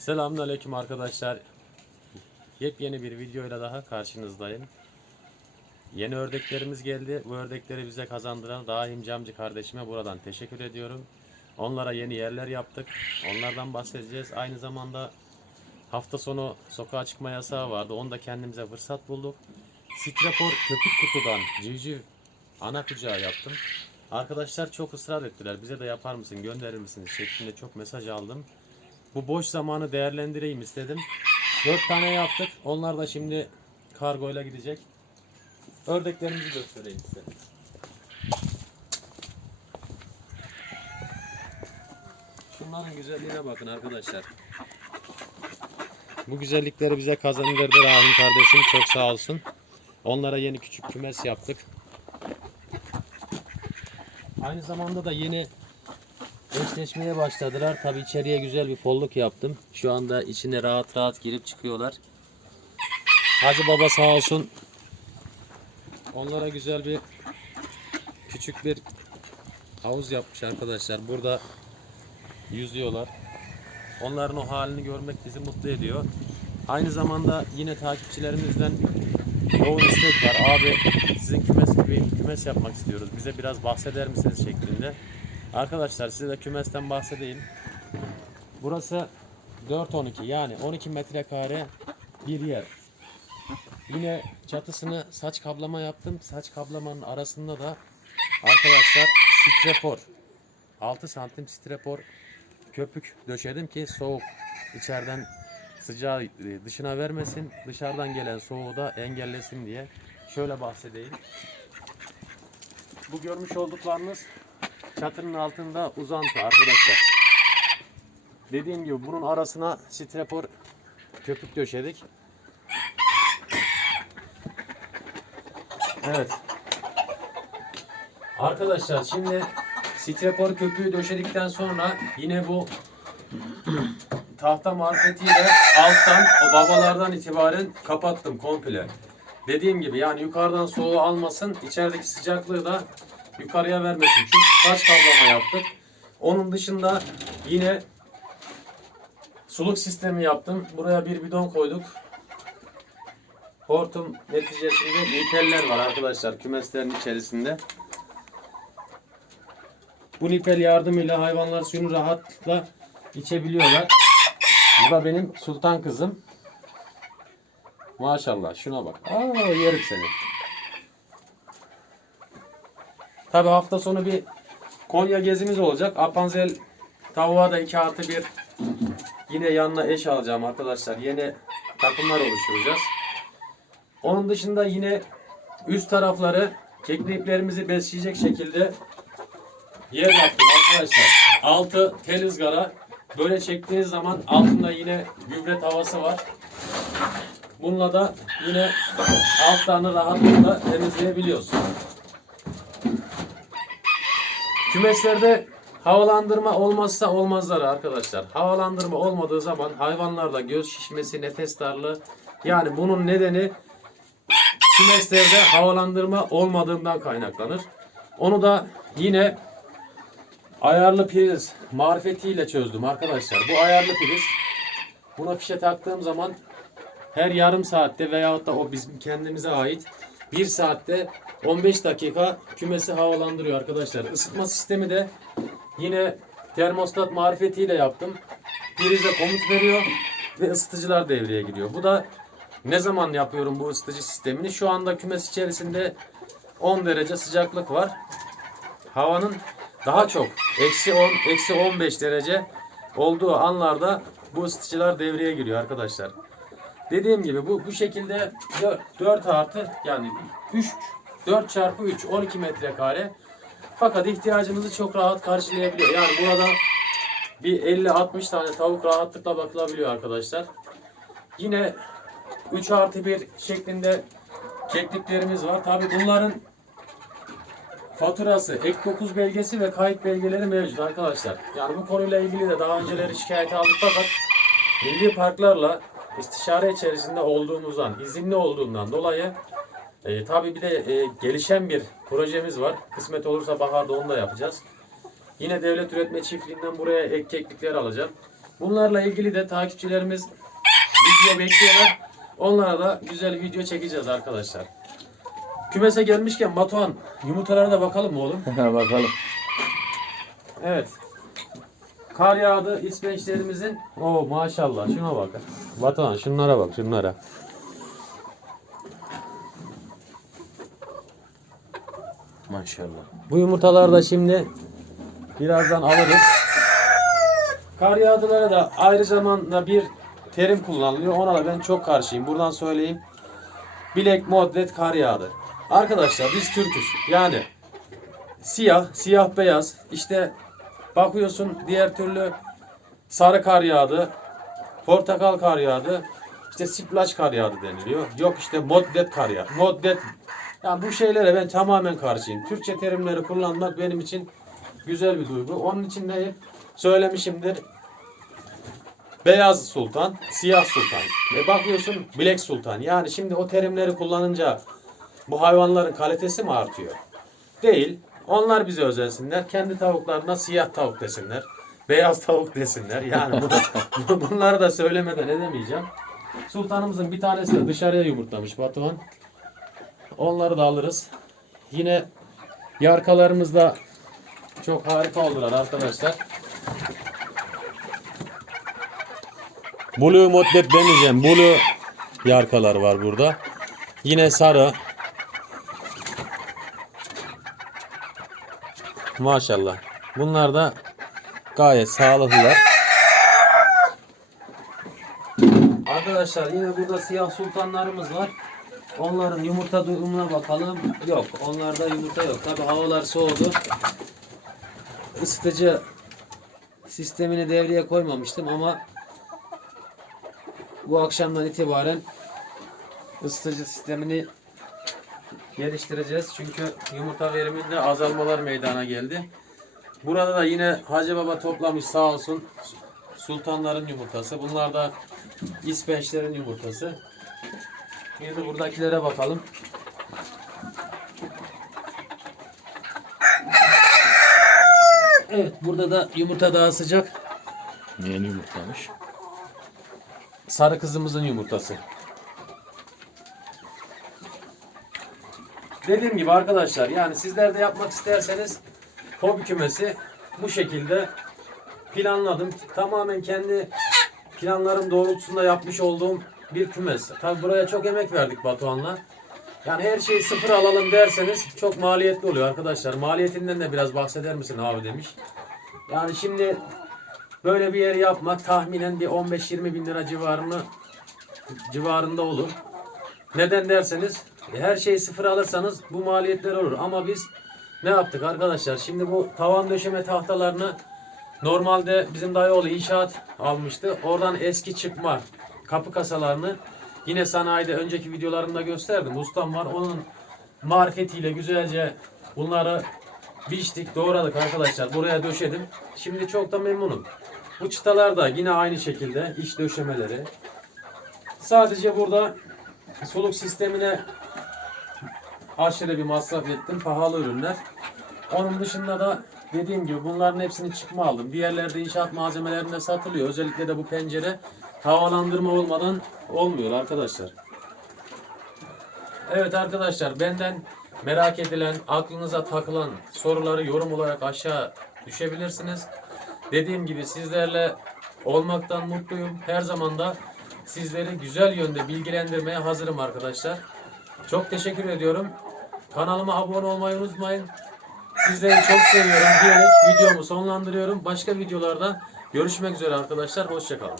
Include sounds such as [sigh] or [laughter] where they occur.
Selamünaleyküm arkadaşlar. Yepyeni bir videoyla daha karşınızdayım. Yeni ördeklerimiz geldi. Bu ördekleri bize kazandıran Daim Camcı kardeşime buradan teşekkür ediyorum. Onlara yeni yerler yaptık. Onlardan bahsedeceğiz. Aynı zamanda hafta sonu sokağa çıkma yasağı vardı. Onu da kendimize fırsat bulduk. Strapor köpük kutudan civciv ana kucağı yaptım. Arkadaşlar çok ısrar ettiler. Bize de yapar mısın, gönderir misiniz şeklinde çok mesaj aldım. Bu boş zamanı değerlendireyim istedim. 4 tane yaptık. Onlar da şimdi kargoyla gidecek. Ördeklerimizi göstereyim size. Şunların güzelliğine bakın arkadaşlar. Bu güzellikleri bize kazandırdı Rahim kardeşim. Çok sağ olsun. Onlara yeni küçük kümes yaptık. Aynı zamanda da yeni eşleşmeye başladılar. Tabi içeriye güzel bir folluk yaptım. Şu anda içine rahat rahat girip çıkıyorlar. Hacı baba sağ olsun. Onlara güzel bir küçük bir havuz yapmış arkadaşlar. Burada yüzüyorlar. Onların o halini görmek bizi mutlu ediyor. Aynı zamanda yine takipçilerimizden yoğun istek var. Abi sizin kümes gibi kümes yapmak istiyoruz. Bize biraz bahseder misiniz şeklinde. Arkadaşlar size de kümesten bahsedeyim. Burası 4-12 yani 12 metrekare bir yer. Yine çatısını saç kaplama yaptım. Saç kaplamanın arasında da arkadaşlar strepor 6 santim strepor köpük döşedim ki soğuk içeriden sıcağı e, dışına vermesin. Dışarıdan gelen soğuğu da engellesin diye. Şöyle bahsedeyim. Bu görmüş olduklarınız çatının altında uzantı arkadaşlar. Dediğim gibi bunun arasına strepor köpük döşedik. Evet. Arkadaşlar şimdi strepor köpüğü döşedikten sonra yine bu tahta marifetiyle alttan o babalardan itibaren kapattım komple. Dediğim gibi yani yukarıdan soğuğu almasın, içerideki sıcaklığı da yukarıya vermesin. Çünkü saç kaplama yaptık. Onun dışında yine suluk sistemi yaptım. Buraya bir bidon koyduk. Hortum neticesinde nipeller var arkadaşlar kümeslerin içerisinde. Bu nipel yardımıyla hayvanlar suyunu rahatlıkla içebiliyorlar. Bu da benim sultan kızım. Maşallah şuna bak. Aa yerim seni. Tabi hafta sonu bir Konya gezimiz olacak. Apanzel tavuğa da 2 artı bir yine yanına eş alacağım arkadaşlar. Yeni takımlar oluşturacağız. Onun dışında yine üst tarafları kekliklerimizi besleyecek şekilde yer yaptım arkadaşlar. Altı tel ızgara. Böyle çektiğiniz zaman altında yine gübre tavası var. Bununla da yine altlarını rahatlıkla temizleyebiliyorsun. Kümeslerde havalandırma olmazsa olmazları arkadaşlar. Havalandırma olmadığı zaman hayvanlarda göz şişmesi, nefes darlığı yani bunun nedeni kümeslerde havalandırma olmadığından kaynaklanır. Onu da yine ayarlı priz marifetiyle çözdüm arkadaşlar. Bu ayarlı priz buna fişe taktığım zaman her yarım saatte veyahut da o bizim kendimize ait bir saatte 15 dakika kümesi havalandırıyor arkadaşlar. Isıtma sistemi de yine termostat marifetiyle yaptım. Prizle komut veriyor ve ısıtıcılar devreye giriyor. Bu da ne zaman yapıyorum bu ısıtıcı sistemini? Şu anda kümes içerisinde 10 derece sıcaklık var. Havanın daha çok eksi 10, eksi 15 derece olduğu anlarda bu ısıtıcılar devreye giriyor arkadaşlar. Dediğim gibi bu bu şekilde 4, 4 artı yani 3 4 çarpı 3 12 metrekare. Fakat ihtiyacımızı çok rahat karşılayabiliyor. Yani burada bir 50-60 tane tavuk rahatlıkla bakılabiliyor arkadaşlar. Yine 3 artı 1 şeklinde kekliklerimiz var. Tabi bunların faturası, ek 9 belgesi ve kayıt belgeleri mevcut arkadaşlar. Yani bu konuyla ilgili de daha önceleri şikayet aldık fakat milli parklarla istişare içerisinde olduğumuzdan, izinli olduğundan dolayı e, tabii bir de e, gelişen bir projemiz var. Kısmet olursa baharda onu da yapacağız. Yine devlet üretme çiftliğinden buraya ek keklikler alacağım. Bunlarla ilgili de takipçilerimiz video bekliyorlar. Onlara da güzel video çekeceğiz arkadaşlar. Kümese gelmişken Batuhan yumurtalara da bakalım mı oğlum? [laughs] Bakalım. Evet. Kar yağdı ispençlerimizin. Oo maşallah şuna bak. Batuhan şunlara bak şunlara. Maşallah. Bu yumurtaları da şimdi birazdan alırız. Kar yağdılara da ayrı zamanda bir terim kullanılıyor. Ona da ben çok karşıyım. Buradan söyleyeyim. Bilek modret kar yağdı. Arkadaşlar biz Türküz. Yani siyah, siyah beyaz. İşte bakıyorsun diğer türlü sarı kar yağdı. Portakal kar yağdı. İşte siplaç kar yağdı deniliyor. Yok işte moddet kar yağdı. Moddet yani bu şeylere ben tamamen karşıyım. Türkçe terimleri kullanmak benim için güzel bir duygu. Onun için de hep söylemişimdir. Beyaz sultan, siyah sultan. Ve bakıyorsun Black sultan. Yani şimdi o terimleri kullanınca bu hayvanların kalitesi mi artıyor? Değil. Onlar bize özensinler. Kendi tavuklarına siyah tavuk desinler. Beyaz tavuk desinler. Yani [laughs] bu, bunları da söylemeden edemeyeceğim. Sultanımızın bir tanesi de dışarıya yumurtlamış Batuhan. Onları da alırız. Yine yarkalarımız da çok harika oldular arkadaşlar. Blue modlet demeyeceğim. Blue yarkalar var burada. Yine sarı. Maşallah. Bunlar da gayet sağlıklılar. Arkadaşlar yine burada siyah sultanlarımız var. Onların yumurta durumuna bakalım. Yok. Onlarda yumurta yok. Tabi havalar soğudu. Isıtıcı sistemini devreye koymamıştım ama bu akşamdan itibaren ısıtıcı sistemini geliştireceğiz. Çünkü yumurta veriminde azalmalar meydana geldi. Burada da yine Hacı Baba toplamış sağ olsun sultanların yumurtası. Bunlar da ispençlerin yumurtası. De buradakilere bakalım. Evet burada da yumurta daha sıcak. Yeni yumurtlamış. Sarı kızımızın yumurtası. Dediğim gibi arkadaşlar yani sizler de yapmak isterseniz hobi kümesi bu şekilde planladım. Tamamen kendi planlarım doğrultusunda yapmış olduğum bir kümes. Tabi buraya çok emek verdik Batuhan'la. Yani her şeyi sıfır alalım derseniz çok maliyetli oluyor arkadaşlar. Maliyetinden de biraz bahseder misin abi demiş. Yani şimdi böyle bir yer yapmak tahminen bir 15-20 bin lira civarını civarında olur. Neden derseniz her şeyi sıfır alırsanız bu maliyetler olur. Ama biz ne yaptık arkadaşlar? Şimdi bu tavan döşeme tahtalarını normalde bizim dayıoğlu inşaat almıştı. Oradan eski çıkma kapı kasalarını yine sanayide önceki videolarımda gösterdim. Ustam var. Onun marifetiyle güzelce bunları biçtik, doğradık arkadaşlar. Buraya döşedim. Şimdi çok da memnunum. Bu çıtalar da yine aynı şekilde iç döşemeleri. Sadece burada soluk sistemine aşırı bir masraf ettim. Pahalı ürünler. Onun dışında da dediğim gibi bunların hepsini çıkma aldım. Diğerleri de inşaat malzemelerinde satılıyor. Özellikle de bu pencere havalandırma olmadan olmuyor arkadaşlar. Evet arkadaşlar benden merak edilen, aklınıza takılan soruları yorum olarak aşağı düşebilirsiniz. Dediğim gibi sizlerle olmaktan mutluyum. Her zaman da sizleri güzel yönde bilgilendirmeye hazırım arkadaşlar. Çok teşekkür ediyorum. Kanalıma abone olmayı unutmayın. Sizleri çok seviyorum diyerek videomu sonlandırıyorum. Başka videolarda görüşmek üzere arkadaşlar. Hoşçakalın.